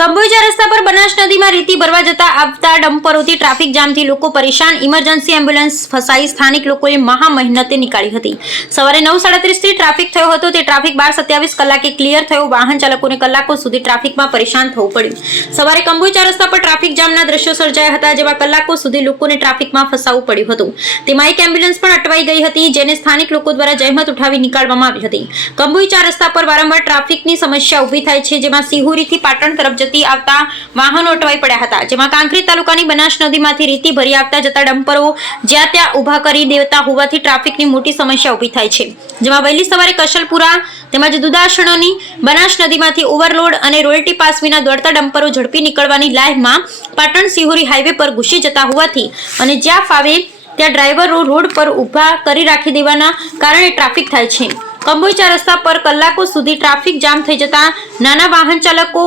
કંબોઈચા રસ્તા પર બનાસ નદીમાં રેતી ભરવા જતા આવતા ડમ્પરોથી ટ્રાફિક જામથી લોકો પરેશાન, ઇમરજન્સી એમ્બ્યુલન્સ ફસાઈ સ્થાનિક લોકોએ મહા મહેનતે નીકાળી હતી। સવારે 9:37 થી ટ્રાફિક થયો હતો તે ટ્રાફિક 12:27 કલાકે ક્લિયર થયો। વાહન ચાલકોને કલાકો સુધી ટ્રાફિકમાં પરેશાન થવું પડ્યું। સવારે કંબોઈચા રસ્તા પર ટ્રાફિક જામના દ્રશ્યો સર્જાયા હતા, જેમાં કલાકો સુધી લોકોને ટ્રાફિકમાં ફસાવવું પડ્યું હતું। તેમાં એક એમ્બ્યુલન્સ પણ અટવાઈ ગઈ હતી, જેને સ્થાનિક લોકો દ્વારા જહેમત ઉઠાવી નીકાળવામાં આવી હતી। કંબોઈચા રસ્તા પર વારંવાર ટ્રાફિકની સમસ્યા ઊભી થાય છે, જેમાં સિહોરીથી પાટણ તરફ આવતા વાહનો અટવાઈ પડ્યા હતા, જેમાં કાંકરેજ તાલુકાની બનાસ નદીમાંથી રેતી ભરી આવતા જતા ડમ્પરો જ્યાં ત્યાં ઊભા કરી દેતા હોવાથી ટ્રાફિકની મોટી સમસ્યા ઊભી થાય છે। જેમાં વહેલી સવારે કશલપુરા તેમજ દુધાસણની બનાસ નદીમાંથી ઓવરલોડ અને રોયલ્ટી પાસ વિના દોડતા ડમ્પરો ઝડપી નીકળવાની લાઇનમાં પાટણ સિહોરી હાઈવે પર ઘૂસી જતા હોવાથી અને જ્યાં ફાવે ત્યાં ડ્રાઈવરો રોડ પર ઊભા કરી રાખી દેવાના કારણે ટ્રાફિક થાય છે। કંબોઈચા રસ્તા પર કલાકો સુધી ટ્રાફિક જામ થઈ જતા નાના વાહન ચાલકો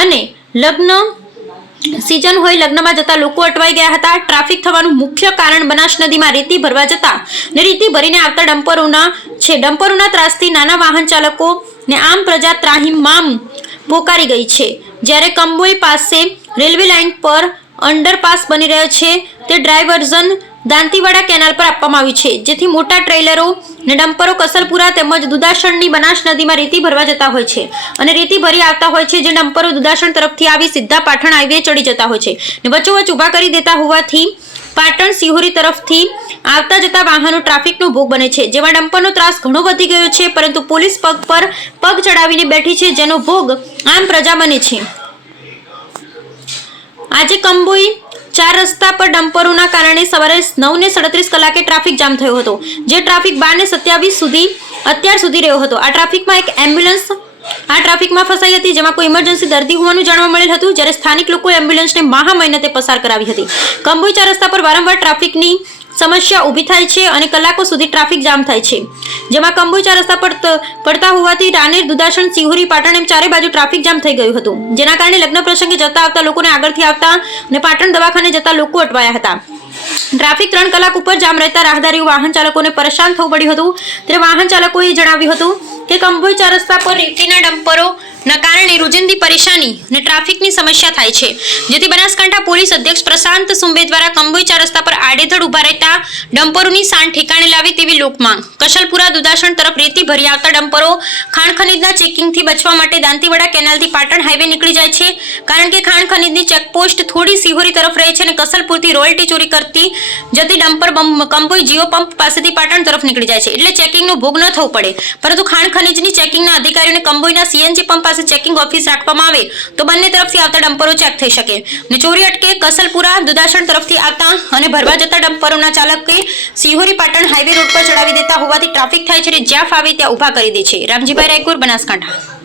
અને લગ્ન સીઝન હોય લગ્નમાં જતા લોકો અટવાઈ ગયા હતા। ટ્રાફિક થવાનું મુખ્ય કારણ બનાસ નદીમાં રેતી ભરવા જતા ને રેતી ભરીને આવતા ડમ્પરોના ત્રાસથી નાના વાહન ચાલકો ને આમ પ્રજા ત્રાહિમામ પોકારી ગઈ છે। જ્યારે કંબોઈ પાસે રેલવે લાઇન પર અંડરપાસ બની રહ્યો છે તે ડાયવર્ઝન દાંતીવાડા કેનાલ પર આપવામાં આવ્યું છે, જેથી મોટા ટ્રેલરો ને ડમ્પરો કસલપુરા તેમજ દુધાસણની બનાસ નદીમાં રેતી ભરવા જતા હોય છે અને રેતી ભરી આવતા હોય છે, જે ડમ્પરો દુધાસણ તરફથી આવી સીધા પાટણ હાઈવે ચડી જતા હોય છે ને વચ્ચોવચ્ચ ઊભા કરી દેતા હોવાથી પાટણ સિહોરી તરફથી આવતા જતા વાહનો ટ્રાફિકનો ભોગ બને છે। જેમાં ડમ્પરનો ત્રાસ ઘણો વધી ગયો છે, પરંતુ પોલીસ પગ પર પગ ચડાવીને બેઠી છે, જેનો ભોગ આમ પ્રજા બને છે। આજે કંબોઈ 4 રસ્તા પર ડમ્પરોના કારણે સવારે 9:37 કલાકે ટ્રાફિક જામ થયો હતો, જે ટ્રાફિક 12:27 અત્યાર સુધી રહ્યો હતો। આ ટ્રાફિકમાં એક એમ્બ્યુલન્સ ટ્રાફિકમાં ફસાઈ હતી, જેમાં કોઈ ઇમરજન્સી દર્દી હોવાનું જાણવા મળેલ હતું, જ્યારે સ્થાનિક લોકોએ એમ્બ્યુલન્સને મહા મહેનતે પસાર કરાવી હતી। કંબોઈચા રસ્તા પર વારંવાર ટ્રાફિકની સમસ્યા ઊભી થાય છે અને કલાકો સુધી ટ્રાફિક જામ થાય છે, જેમાં કંબોઈચા રસ્તા પર પડતા હોવાથી રાનેર, દુધાસણ, સિહોરી, પાટણ એમ ચારે બાજુ ટ્રાફિક જામ થઈ ગયું હતું, જેના કારણે લગ્ન પ્રસંગે જતા આવતા લોકોને આગળથી આવતા અને પાટણ દવાખાને જતા લોકો અટવાયા હતા। ટ્રાફિક 3 કલાક ઉપર જામ રહેતા રાહદારીઓ વાહન ચાલકોને પરેશાન થવું પડ્યું હતું। ત્યારે વાહન ચાલકોએ જણાવ્યું હતું કે કંબોઈચા રસ્તા પર રેતીના ડમ્પરો ના કારણે રોજિંદી પરેશાની અને ટ્રાફિકની સમસ્યા થાય છે, જેથી બનાસકાંઠા પોલીસ અધ્યક્ષ પ્રશાંત સુંબે દ્વારા કંબોઈચા રસ્તા પર આડેધડ ઊભા રહેતા ડમ્પરોની સાંઠ ઠેકાણે લાવી તેવી લોકમાંગ। કશલપુરા દુધાસણ તરફ રેતી ભરી આવતા ડમ્પરો ખાણ ખનીજના ચેકિંગથી બચવા માટે દાંતીવાડા કેનાલથી પાટણ હાઈવે નીકળી જાય છે, કારણ કે ખાણ ખનીજની ચેકપોસ્ટ થોડી સિહોરી તરફ રહે છે અને કસલપુરથી રોયલ્ટી ચોરી કરતી જતી ડમ્પર કંબોઈ જીઓ પંપ પાસેથી પાટણ તરફ નીકળી જાય છે, એટલે ચેકિંગનો ભોગ ન થવું પડે, પરંતુ ખાણ ખનીજની ચેકિંગના અધિકારીઓને કંબોઈના સીએનજી પંપ પાસે ચેકિંગ ઓફિસ રાખવામાં આવે તો બંને તરફથી આવતા ડમ્પરો ચેક થઈ શકે અને ચોરી અટકે। કસલપુરા દુધાસણ તરફથી આવતા અને ભરવા જતા ડમ્પરોના ચાલકે સિહોરી પાટણ હાઈવે રોડ પર ચડાવી દેતા હોવાથી ટ્રાફિક થાય છે અને જ્યાં ફાવે ત્યાં ઊભા કરી દે છે। રામજીભાઈ રાયકોર, બનાસકાંઠા।